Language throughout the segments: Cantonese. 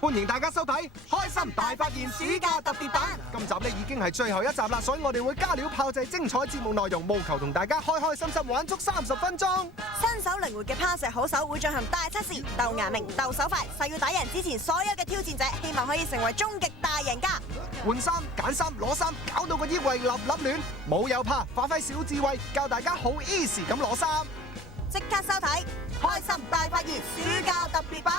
歡迎大家收睇《開心大發現暑假特別版》。今集咧已經係最後一集啦，所以我哋會加料炮製精彩節目內容，務求同大家開開心心玩足30分鐘。身手靈活嘅攀石好手會進行大測試，鬥牙明、鬥手快，誓要打贏之前所有嘅挑戰者，希望可以成為終極大贏家。換衫、揀衫、攞衫，搞到個衣櫃立立亂，冇有怕，發揮小智慧，教大家好 easy 咁攞衫。即刻收睇《開心大發現暑假特別版》。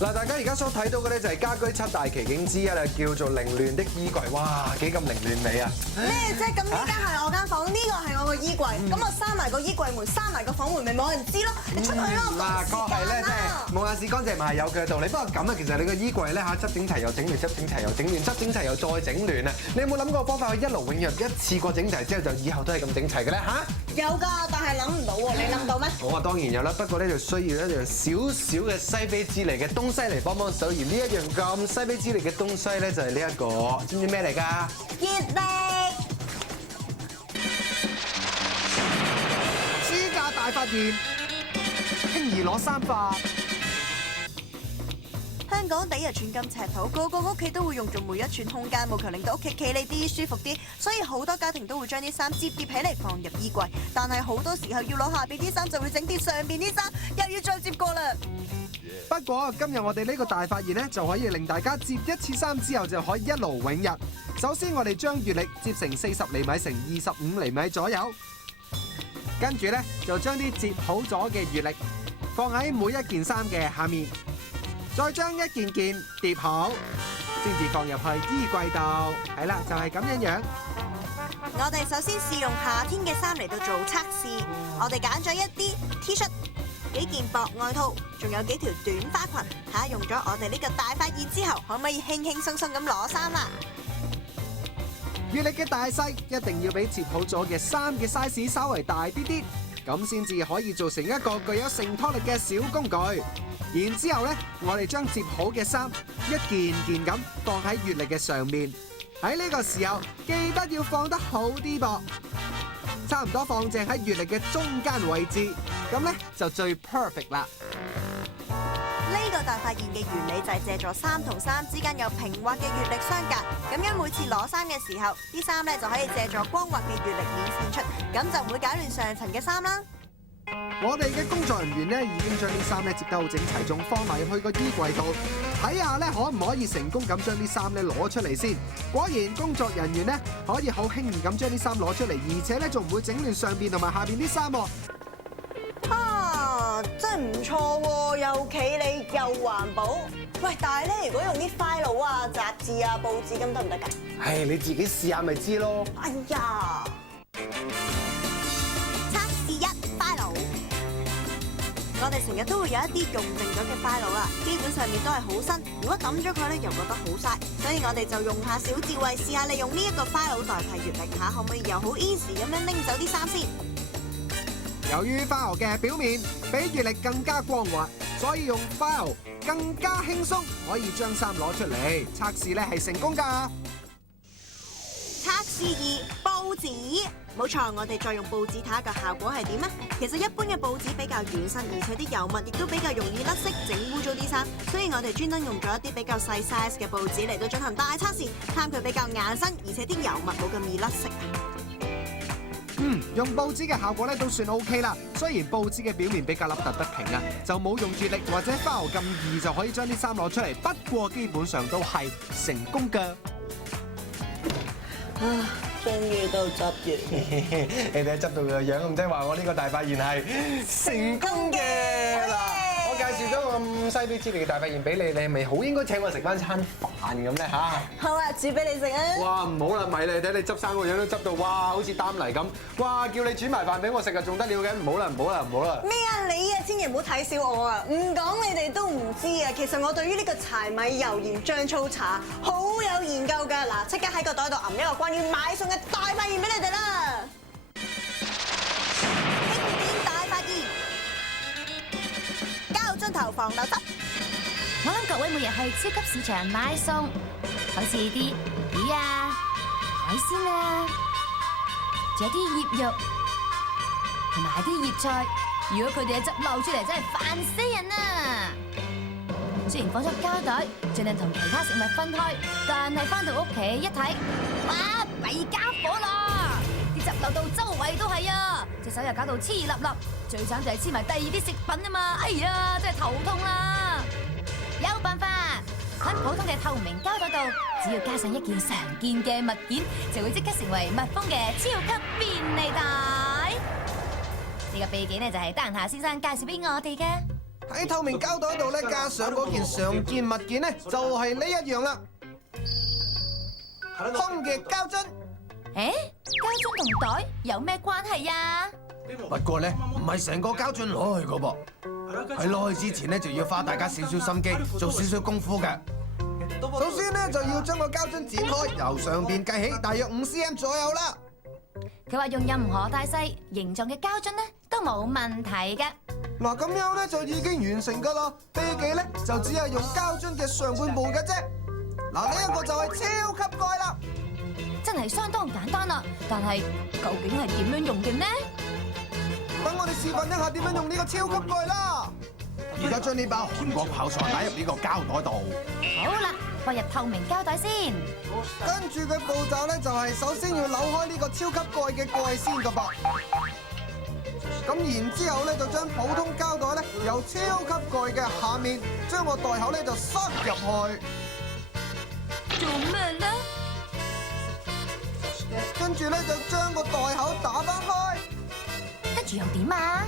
嗱，大家而家所睇到嘅咧就係家居7大奇景之一啦，叫做凌亂的衣櫃。哇，幾咁凌亂美啊！咩啫？咁呢間係我間房，呢個係我個衣櫃。咁我閂埋個衣櫃門，閂埋個房門，咪冇人知咯。你出去咯，嗱，確係咧，即係冇眼屎乾淨，咪係有佢嘅道理。不過咁啊，其實你個衣櫃咧嚇執整齊又整亂，執整齊又整亂，執整齊又再整亂啊！你有冇諗過方法去一勞永逸，一次過整齊之後就以後都係咁整齊嘅咧嚇？有㗎，但係諗唔到喎。你諗到咩？我話當然有啦，不過咧就需要一樣少少嘅西非之利嘅東西嚟幫手。而呢一樣咁西非之利嘅東西咧，就係呢一個，知唔知咩嚟㗎？熱力。暑假大發現，輕易攞3發。香港地日寸金尺土，個個屋企都會用盡每一寸空間，務求令到屋企企理啲、舒服啲，所以好多家庭都會將啲衫摺疊起嚟放入衣櫃。但係好多時候要攞下邊啲衫，就會整跌上邊啲衫，又要再摺過啦。不過今日我哋呢個大發現咧，就可以令大家摺一次衫之後就可以一勞永逸。首先我哋將月曆摺成40厘米乘25厘米左右，跟住咧就將啲摺好咗嘅月曆放喺每一件衫嘅下面，再將一件件疊好，先至放入去衣櫃度。係啦，就係咁樣樣。我哋首先試用夏天嘅衫嚟到做測試，我哋揀咗一啲 T 恤。幾件薄外套，仲有幾條短花裙，睇下用咗我哋呢個大發現之後，可唔可以輕輕鬆鬆咁攞衫啦？月曆嘅大細一定要比摺好咗嘅衫嘅 size 稍為大啲啲，咁先至可以做成一個具有承托力嘅小工具。然之後咧，我哋將摺好嘅衫一件件咁放喺月曆嘅上面。喺呢個時候，記得要放得好啲噃，差唔多放正喺月曆嘅中間位置。咁咧就最 perfect 啦！呢個大發現嘅原理就係借助衫同衫之間有平滑嘅月曆相隔，咁樣每次攞衫嘅時候，啲衫咧就可以借助光滑嘅月曆面線出，咁就唔會搞亂上層嘅衫啦。我哋嘅工作人員咧已經將啲衫咧摺得好整齊，仲放埋入去個衣櫃度，睇下咧可唔可以成功咁將啲衫咧攞出嚟先。果然工作人員咧可以好輕易咁將啲衫攞出嚟，而且咧仲唔會整亂上邊同埋下邊啲衫。真係唔錯喎，又企理又環保。喂，但係咧，如果用啲 file 啊、雜誌啊、報紙咁得唔得㗎？唉，你自己試下咪知咯。哎呀！測試1 file， 我哋成日都會有一啲用剩咗嘅 file 啦，基本上面都係好新。如果抌咗佢咧，又覺得好嘥，所以我哋就用下小智慧，試下利用呢一個 file 代替月曆，下可唔可以又好 easy 咁樣拎走啲衫先。由於 file 嘅表面比月曆更加光滑，所以用 file 更加輕鬆，可以將衫攞出嚟。測試咧係成功㗎。測試2報紙，冇錯，我哋再用報紙睇下個效果係點啊！其實一般嘅報紙比較軟身，而且啲油墨亦都比較容易甩色，整污糟啲衫，所以我哋專登用咗一啲比較細 size 嘅報紙嚟到進行大測試，貪佢比較硬身，而且啲油墨冇咁易甩色。用報紙嘅效果咧都算 OK 啦。雖然報紙嘅表面比較凹凸不平啊，就冇用月曆或者 file 咁易就可以將啲衫攞出嚟。不過基本上都係成功㗎。終於都執完，你哋執到個樣咁，即係話我呢個大發現係成功嘅啦。我介紹咗個咁西非之利嘅大發現俾你，你係咪好應該請我食翻餐飯咁咧嚇？好啊，煮俾你食啊！哇，唔好啦，咪你睇你執生個樣都執到，哇，好似擔泥咁。哇，叫你煮埋飯俾我食啊，仲得了嘅？唔好啦，唔好啦，唔好啦。咩啊你啊，千祈唔好睇小我啊！唔講你哋都唔知啊，其實我對於呢個柴米油鹽醬醋茶好有研究㗎。嗱，即刻喺個袋度揞一個關於買餸嘅大發現俾你哋啦！經典大發現，膠樽頭防漏汁。我諗各位每日去超級市場買餸，好似啲魚啊、海鮮啊，仲有啲醃肉同埋啲醃菜。如果佢哋嘅汁漏出嚟，真係煩死人啊！雖然放咗膠袋，盡量同其他食物分開，但係翻到屋企一睇，哇！弊家伙啦！啲汁漏到周圍都係啊，隻手又搞到黐立立，最慘就係黐埋第二啲食品啊嘛！哎呀，真係頭痛啦！有辦法，喺普通嘅透明膠袋度，只要加上一件常見嘅物件，就會即刻成為密封嘅超級便利袋。呢個秘技呢，就係丹夏先生介紹俾我哋嘅。喺透明膠袋度咧，加上嗰件常見物件咧，就係呢一樣啦。空嘅膠樽。誒，膠樽同袋有咩關係呀？不過咧，唔係成個膠樽攞去噶噃。喺攞去之前咧，就要花大家少少心機，做少少功夫嘅。首先咧，就要將個膠樽剪開，由上邊計起，大約5 cm 左右啦。佢話用任何大細形狀嘅膠樽咧都冇問題嘅。嗱，咁樣咧就已經完成噶啦。秘技咧就只係用膠樽嘅上半部嘅啫。嗱，呢一個就係超級蓋啦。真係相當簡單啦，但係究竟係點樣用嘅呢？等我哋示範一下點樣用呢個超級蓋啦。而家將呢包韓國泡菜擺入呢個膠袋度。好啦，放入透明膠袋先。跟住嘅步驟咧就係首先要扭開呢個超級蓋嘅蓋先噶噃。咁然之後咧就將普通膠袋咧由超級蓋嘅下面將個袋口咧就塞入去。做咩咧？跟住咧就將個袋口打翻開。跟住又點啊？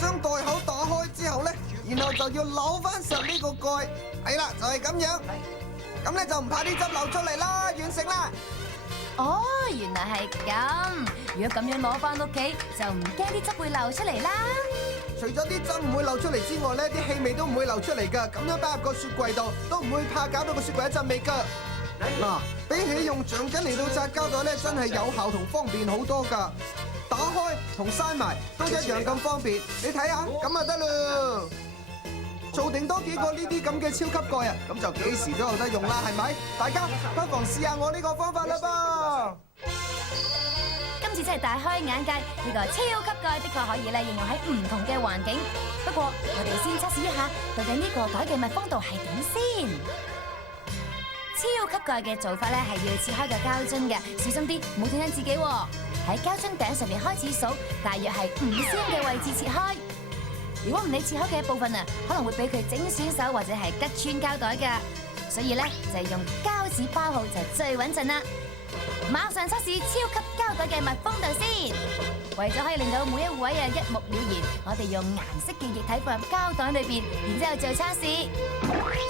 將袋口打開之後咧，然後就要扭翻實呢個蓋。係啦，就係咁樣。咁咧就唔怕啲汁流出嚟啦，完成啦。哦，原來係咁。如果咁樣攞翻屋企，就唔驚啲汁會流出嚟啦。除咗啲汁唔會流出嚟之外咧，啲氣味都唔會流出嚟㗎。咁樣擺入個雪櫃度，都唔會怕搞到個雪櫃一陣味㗎。嗱，比起用橡筋嚟到紮膠袋咧，真係有效同方便好多㗎。打開同閂埋都一樣咁方便。你睇下，咁就得啦。做定多幾個呢啲咁嘅超級蓋啊，咁就幾時都有得用啦，係咪？大家不妨試下我呢個方法啦噃。今次真係大開眼界，呢個超級蓋的確可以咧應用喺唔同嘅環境。不過我哋先測試一下，究竟呢個袋嘅密封度係點先？超級蓋嘅做法咧係要切開個膠樽嘅，小心啲，唔好斷親自己喎。喺膠樽頂上面開始數，大約係5 cm 嘅位置切開。如果唔理切開嘅一部分啊，可能會俾佢整損手或者係吉穿膠袋㗎，所以咧就係用膠紙包好就最穩陣啦。馬上測試超級膠袋嘅密封度先。為咗可以令到每一位啊一目了然，我哋用顏色嘅液體放入膠袋裏邊，然之後再測試。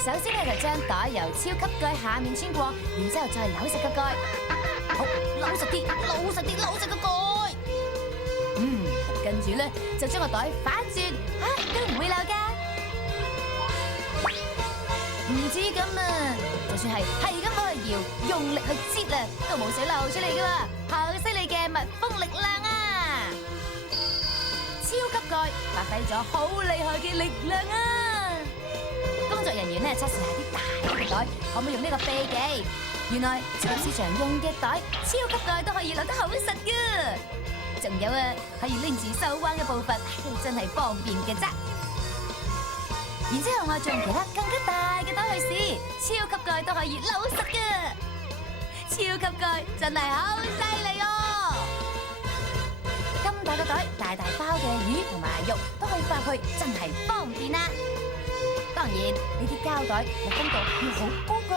首先咧就將袋由超級蓋下面穿過，然之後再扭實個蓋。好，扭實啲，扭實啲，扭實個蓋。跟住咧就將個袋反轉，都唔會漏㗎。唔止咁啊，就算係咁去搖，用力去擠啊，都冇水漏出嚟㗎喎，好犀利嘅密封力量啊！超級蓋發揮咗好厲害嘅力量啊！工作人員咧測試下啲大嘅袋可唔可以用呢個秘技。原來超級市場用嘅袋，超級蓋都可以留得好實㗎。仲有啊，可以拎住手腕嘅部分，真係方便嘅啫。然之後我仲用其他更加大嘅袋去試，超級蓋都可以扭實㗎。超級蓋真係好犀利哦！咁大個袋，大大包嘅魚同埋肉都可以放去，真係方便啦。當然呢啲膠袋密封度要好高㗎。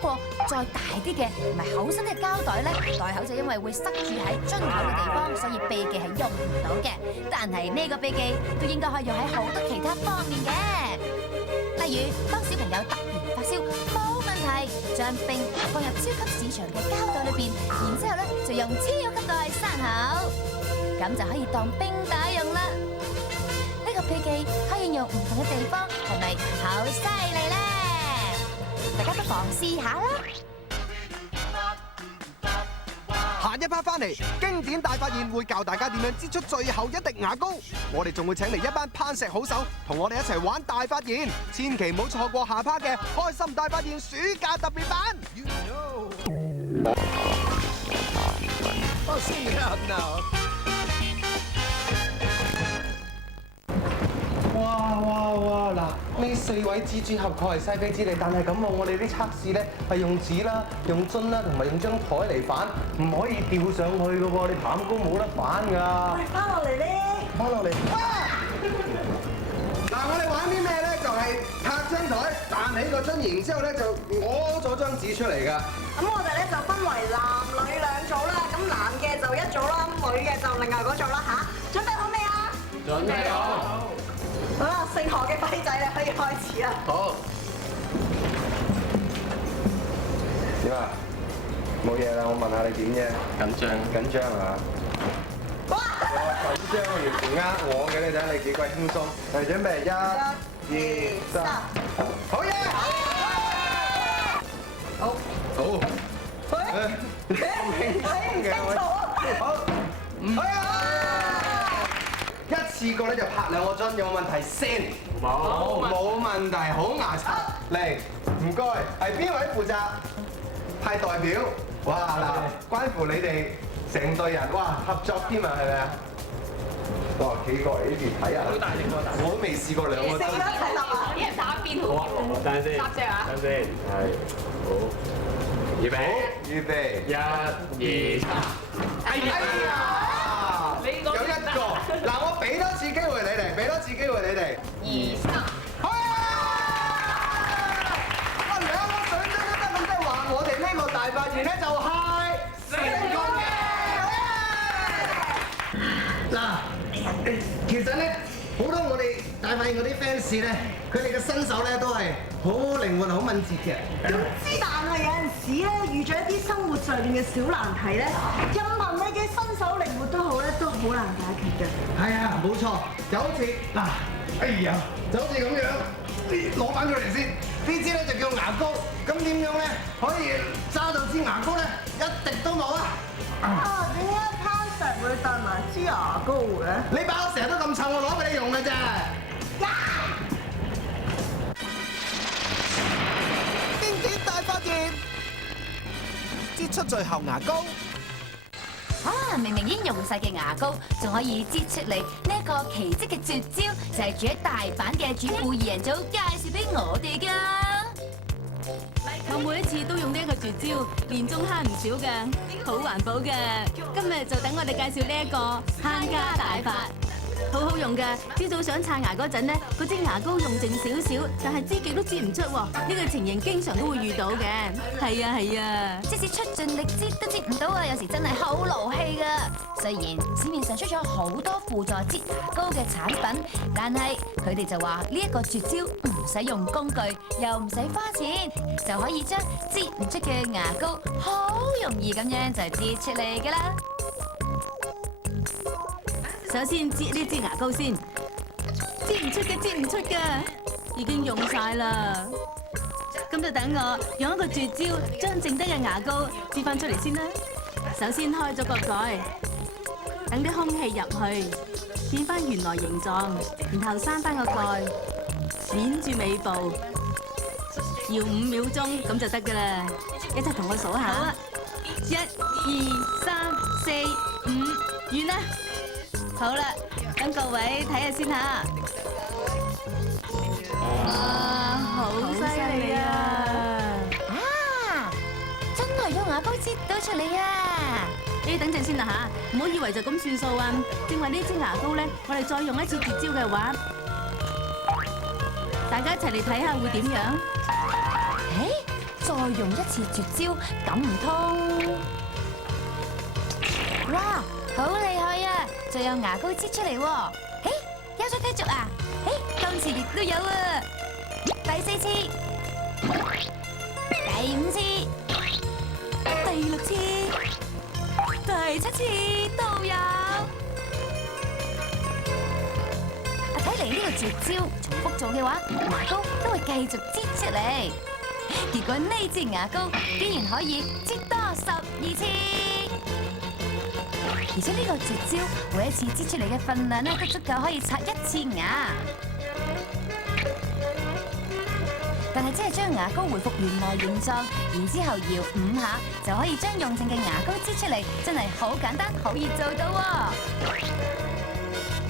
不過再大啲嘅同埋厚身嘅膠袋咧，袋口就因為會塞住喺樽口嘅地方，所以秘技係用唔到嘅。但係呢個秘技都應該可以用喺好多其他方面嘅，例如當小朋友突然發燒，冇問題，將冰放入超級市場嘅膠袋裏邊，然之後咧就用超級袋閂口，咁就可以當冰袋用啦。呢個秘技可以用唔同嘅地方，係咪好犀利咧？大家不妨試下啦！下一 part 翻嚟，經典大發現會教大家點樣擠出最後一滴牙膏。我哋仲會請嚟一班攀石好手，同我哋一齊玩大發現，千祈唔好錯過下 part 嘅開心大發現暑假特別版。哇！嗱，呢4位蜘蛛俠確係西非之利，但係咁喎，我哋啲測試咧係用紙啦、用樽啦，同埋用張台嚟反，唔可以吊上去嘅喎，你棒高冇得反㗎。翻落嚟咧，翻落嚟。嗱，我哋玩啲咩咧？就係拍張台，彈起個樽，然之後咧就攞咗張紙出嚟㗎。咁我哋咧就分為男女兩組啦。咁男嘅就一組啦，女嘅就另外嗰組啦嚇。準備好未啊？準備好。好啦，姓何嘅輝仔你可以開始啦。好。點啊？冇嘢啦，我問下你點啫？緊張啊！哇！緊張完全呃我嘅，你睇你幾鬼輕鬆。嚟準備1、2、3，好嘢！好。咁輕鬆嘅，好。一次過咧就拍2個樽，有冇問題先？冇問題，好牙刷嚟，唔該。係邊位負責派代表？哇嗱，關乎你哋成隊人，哇合作添啊，係咪啊？哇，企過嚟呢邊睇下，好大力喎！我都未試過2個樽。四個一齊立啊！啲人打邊好啲喎。等陣先，搭隻啊！等陣先，係好，預備，預備1、2、3，哎呀！有1個，嗱我俾多次機會你哋，俾多次機會你哋。 2、3，好啊！哇，2個水樽都得，咁即係話我哋呢個大發現咧就係成功嘅。嗱，其實咧好多我哋大發現嗰啲 fans 咧，佢哋嘅身手咧都係好靈活、好敏捷嘅。點知但係有陣時咧，遇咗一啲生活上面嘅小難題咧，任憑你嘅身手靈活都好咧，都好難解決嘅。係啊，冇錯，就好似嗱，哎呀，就好似咁樣，攞翻佢嚟先。呢支咧就叫牙膏，咁點樣咧可以揸到支牙膏咧一滴都冇啊？啊，點解攀石會帶埋支牙膏嘅？你把我成日都咁臭，我攞俾你用嘅啫。經典大發現，擠出最後牙膏。明明已經用晒嘅牙膏，仲可以擠出嚟呢一個奇蹟嘅絕招，就係住喺大阪嘅主婦2人組介紹俾我哋㗎。我每一次都用呢一個絕招，年終慳唔少㗎，好環保㗎。今日就等我哋介紹呢一個慳家大法。好好用㗎，朝早想刷牙嗰陣呢，嗰支牙膏用剩少少，但係擠極都擠唔出喎。呢個情形經常都會遇到嘅。係啊係啊，即使出盡力擠都擠唔到啊！有時真係好勞氣㗎。雖然市面上出咗好多輔助擠牙膏嘅產品，但係佢哋就話呢一個絕招唔使用工具，又唔使花錢，就可以將擠唔出嘅牙膏好容易咁樣就擠出嚟㗎啦。首先擠呢支牙膏先，擠唔出嘅擠唔出㗎，已經用晒啦。咁就等我用一個絕招，將剩低嘅牙膏擠翻出嚟先啦。首先開咗個蓋，等啲空氣入去，變翻原來形狀，然後閂翻個蓋，捏住尾部，搖5秒鐘咁就得㗎啦。一齊同我數下，1、2、3、4、5，完啦。好啦，等各位睇下先嚇。哇，好犀利啊！啊，真係用牙膏擠到出嚟啊！你等陣先啦嚇，唔好以為就咁算數啊！正話呢支牙膏咧，我哋再用一次絕招嘅話，大家一齊嚟睇下會點樣？再用一次絕招，咁唔通？哇，好厲害啊！仲有牙膏擠出嚟喎。嘿，休咗繼續啊！嘿，今次亦都有啊！第4次、第5次、第6次、第7次都有。睇嚟呢個絕招重複做嘅話，牙膏都會繼續擠出嚟。結果呢支牙膏竟然可以擠多12次，而且呢個絕招每一次擠出嚟嘅份量咧都足夠可以刷1次牙。但係只係將牙膏回復原來形狀，然之後搖5下就可以將用剩嘅牙膏擠出嚟，真係好簡單，好易做到喎。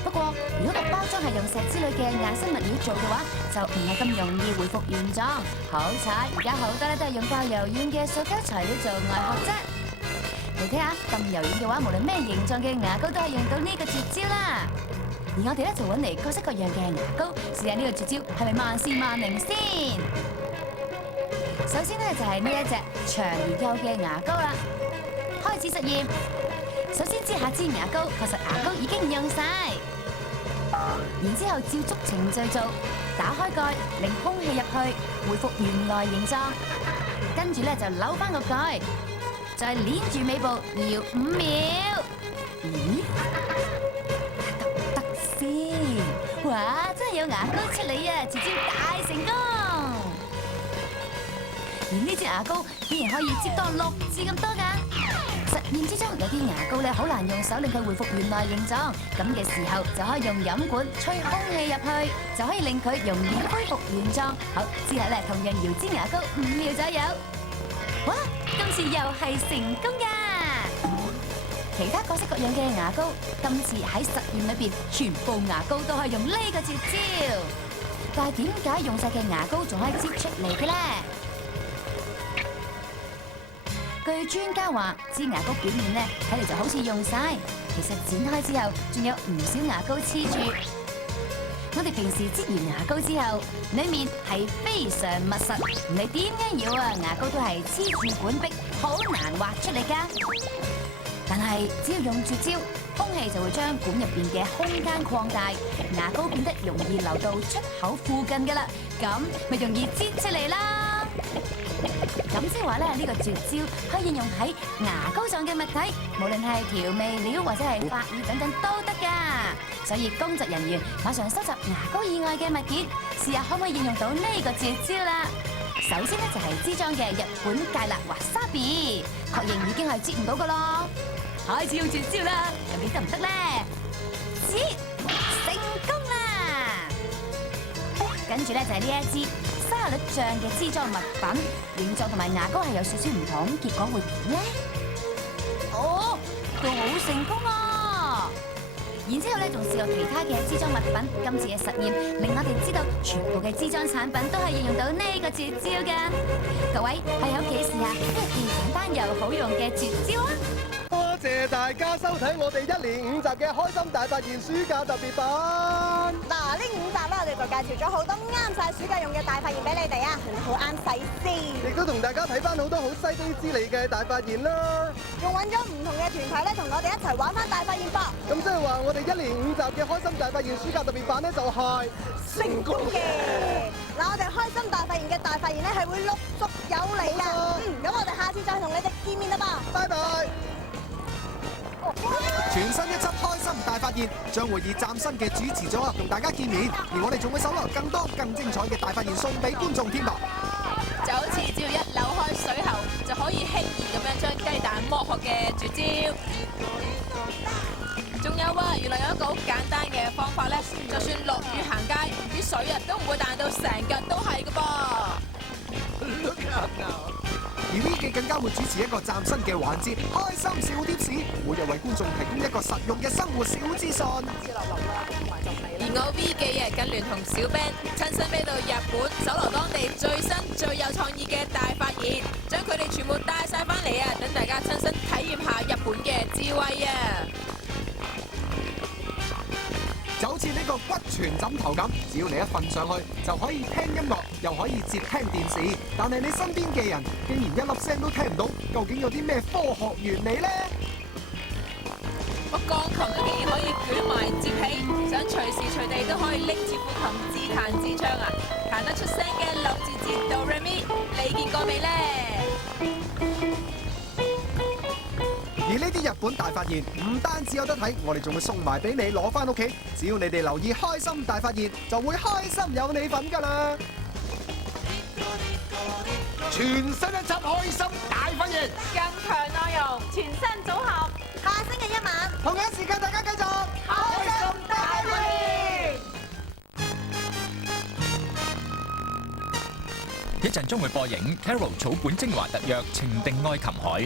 不過，如果個包裝係用錫之類嘅硬身物料做嘅話，就唔係咁容易回復原狀。好彩而家好多咧都係用較柔軟嘅塑膠材料做外殼啫。你睇下咁柔軟嘅話，無論咩形狀嘅牙膏都係用到呢個絕招啦。而我哋咧就揾嚟各式各樣嘅牙膏，試下呢個絕招係咪萬事萬靈先。首先咧就係呢一隻長而幼嘅牙膏啦。開始實驗，首先擠下支牙膏，確實牙膏已經用晒。然之後照足程序做，打開蓋，令空氣入去，回復原來形狀。跟住咧就扭翻個蓋，再捏住尾部搖5秒。咦？得唔得先？哇！真係有牙膏出嚟啊！絕招大成功！而呢支牙膏竟然可以擠多6次咁多㗎！實驗之中有啲牙膏咧好難用手令佢回復原來形狀，咁嘅時候就可以用飲管吹空氣入去，就可以令佢容易恢復原狀。好，之後咧同樣搖支牙膏5秒左右。哇！今次又係成功㗎！其他各式各樣嘅牙膏，今次喺實驗裏邊，全部牙膏都可以用呢個絕招。但係點解用晒嘅牙膏仲可以擠出嚟嘅咧？據專家話，支牙膏表面咧睇嚟就好似用晒，其實剪開之後仲有唔少牙膏黐住。我哋平時擠完牙膏之後，裏面係非常密實，唔理點樣搖啊，牙膏都係黐住管壁，好難滑出嚟噶。但係只要用絕招，空氣就會將管入邊嘅空間擴大，牙膏變得容易流到出口附近噶啦，咁咪容易擠出嚟啦。咁即係話咧，呢個絕招可以應用喺牙膏上嘅物體，無論係調味料或者係髮乳等等都得噶。所以工作人員馬上收集牙膏以外嘅物件，試下可唔可以應用到呢個絕招啦。首先咧就係支裝嘅日本芥辣滑沙比，確認已經係擠唔到噶咯。開始用絕招啦，究竟得唔得咧？擠成功啦！跟住咧就係呢一支沙律醬嘅支裝物品，形狀同埋牙膏係有少少唔同，結果會點咧？哦，都好成功啊！然之後咧仲試過其他嘅支裝物品，今次嘅實驗令我哋知道全部嘅支裝產品都係應用到呢個絕招㗎。各位喺屋企試下呢個既簡單又好用嘅絕招啊！多謝大家收睇我哋1連5集嘅開心大發現暑假特別版。嗱，呢5集咧，我哋就介紹咗好多啱晒暑假用嘅大發現俾你哋啊，係咪好啱使先？亦都同大家睇翻好多好犀利之利嘅大發現啦。仲揾咗唔同嘅團體咧，同我哋一齊玩翻大發現噃。咁即係話我哋1連5集嘅開心大發現暑假特別版咧，就係成功嘅。嗱，我哋開心大發現嘅大發現咧係會陸續有嚟㗎。咁我哋下次再同你哋見面啦噃。拜拜。全新一輯開心大發現將會以嶄新嘅主持組合同大家見面，而我哋仲會搜羅更多更精彩嘅大發現送俾觀眾添噃。就好似只要一扭開水喉，就可以輕易咁樣將雞蛋剝殼嘅絕招。仲有啊，原來有一個好簡單嘅方法咧，就算落雨行街，啲水啊都唔會彈到成腳都係㗎噃。而 V 記更加會主持一個嶄新嘅環節——開心小貼士，每日為觀眾提供一個實用嘅生活小資訊。而我 V 記啊，更聯同小 Ben 親身飛到日本，搜羅當地最新最有創意嘅大發現，將佢哋全部帶晒翻嚟啊！等大家親身體驗下日本嘅智慧啊！就好似呢個骨傳枕頭咁，只要你一瞓上去，就可以聽音樂，又可以接聽電視。但係你身邊嘅人竟然一粒聲都聽唔到，究竟有啲咩科學原理呢？個鋼琴咧竟然可以捲埋接起，想隨時隨地都可以拎住副琴自彈自唱啊！彈得出聲嘅六字節哆來咪，你見過未呢？而呢啲日本大發現唔單止有得睇，我哋仲會送埋俾你攞翻屋企。只要你哋留意開心大發現，就會開心有你份㗎啦！全新一輯開心大發現，更強內容，全新組合，下星期一晚同樣時間大家繼續開心大發現。一陣將會播映 Carol 草本精華特約《情定愛琴海》。